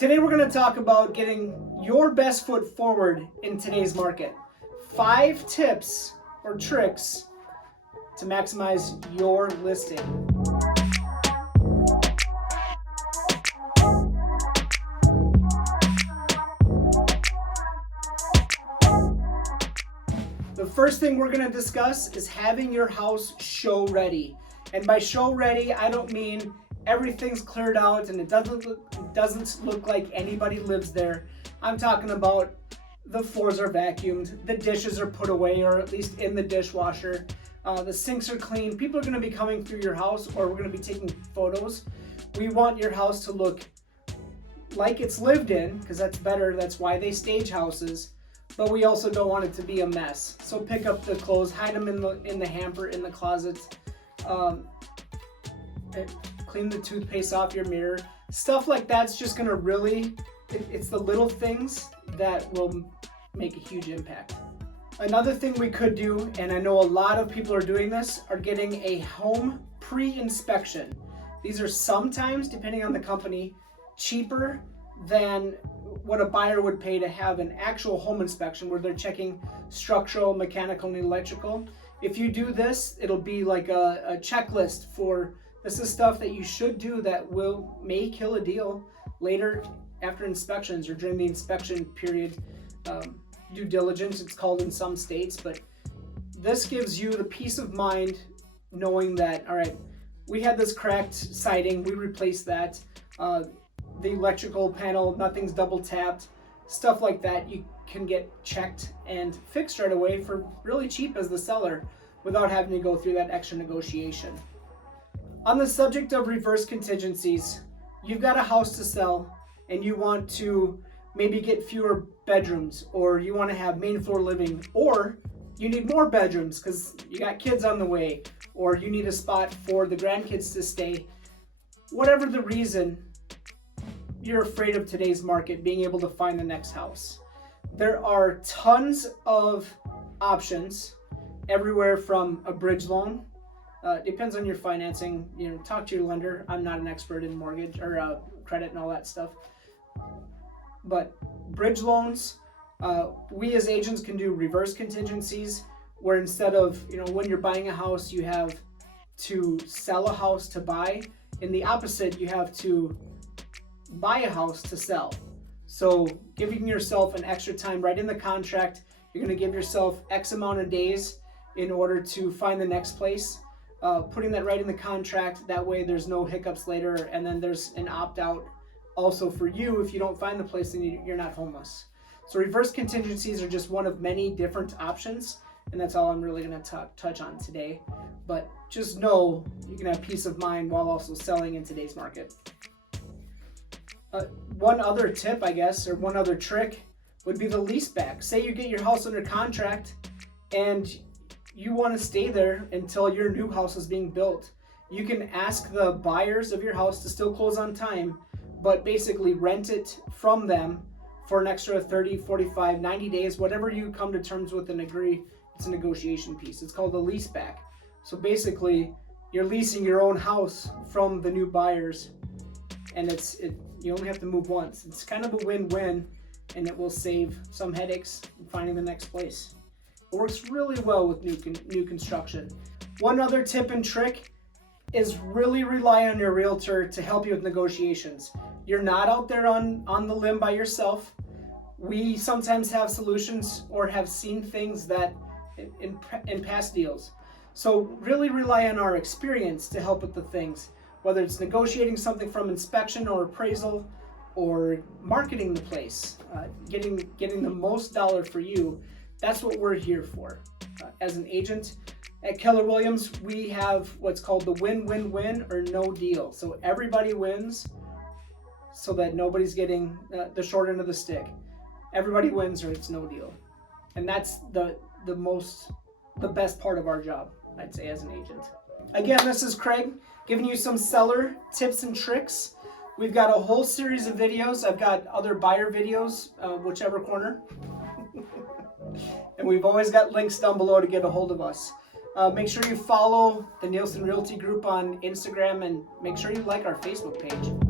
Today we're going to talk about getting your best foot forward in today's market. 5 tips or tricks to maximize your listing. The first thing we're going to discuss is having your house show ready. And by show ready, I don't mean everything's cleared out and it doesn't look like anybody lives there. I'm talking about the floors are vacuumed, the dishes are put away or at least in the dishwasher, the sinks are clean. People are going to be coming through your house, or we're going to be taking photos. We want your house to look like it's lived in, because that's better. That's why they stage houses. But we also don't want it to be a mess. So pick up the clothes, hide them in the hamper, in the closets. Clean the toothpaste off your mirror. Stuff like that's just gonna really, it's the little things that will make a huge impact. Another thing we could do, and I know a lot of people are doing this, are getting a home pre-inspection. These are sometimes, depending on the company, cheaper than what a buyer would pay to have an actual home inspection where they're checking structural, mechanical, and electrical. If you do this, it'll be like a checklist for this is stuff that you should do that may kill a deal later after inspections or during the inspection period. Due diligence, it's called in some states, but this gives you the peace of mind knowing that, all right, we had this cracked siding, we replaced that. The electrical panel, nothing's double tapped, stuff like that you can get checked and fixed right away for really cheap as the seller without having to go through that extra negotiation. On the subject of reverse contingencies, you've got a house to sell and you want to maybe get fewer bedrooms, or you want to have main floor living, or you need more bedrooms because you got kids on the way, or you need a spot for the grandkids to stay. Whatever the reason, you're afraid of today's market being able to find the next house. There are tons of options everywhere from a bridge loan. Depends on your financing. Talk to your lender. I'm not an expert in mortgage or credit and all that stuff. But bridge loans, we as agents can do reverse contingencies, where instead of when you're buying a house, you have to sell a house to buy. In the opposite, you have to buy a house to sell. So giving yourself an extra time right in the contract, you're going to give yourself X amount of days in order to find the next place. Putting that right in the contract, that way there's no hiccups later, and then there's an opt-out also for you. If you don't find the place, then you're not homeless. So reverse contingencies are just one of many different options, and that's all I'm really going to touch on today. But just know you can have peace of mind while also selling in today's market. One other tip, I guess, or one other trick would be the lease back. Say you get your house under contract and you want to stay there until your new house is being built. You can ask the buyers of your house to still close on time, but basically rent it from them for an extra 30, 45, 90 days, whatever you come to terms with and agree. It's a negotiation piece. It's called a lease back. So basically, you're leasing your own house from the new buyers, and you only have to move once. It's kind of a win-win, and it will save some headaches in finding the next place. It works really well with new construction. One other tip and trick is really rely on your realtor to help you with negotiations. You're not out there on the limb by yourself. We sometimes have solutions or have seen things that in past deals. So really rely on our experience to help with the things, whether it's negotiating something from inspection or appraisal, or marketing the place, getting the most dollar for you. That's what we're here for. As an agent at Keller Williams, we have what's called the win-win-win or no deal. So everybody wins so that nobody's getting the short end of the stick. Everybody wins or it's no deal. And that's the best part of our job, I'd say, as an agent. Again, this is Craig giving you some seller tips and tricks. We've got a whole series of videos. I've got other buyer videos, whichever corner. And we've always got links down below to get a hold of us. Make sure you follow the Nielsen Realty Group on Instagram, and make sure you like our Facebook page.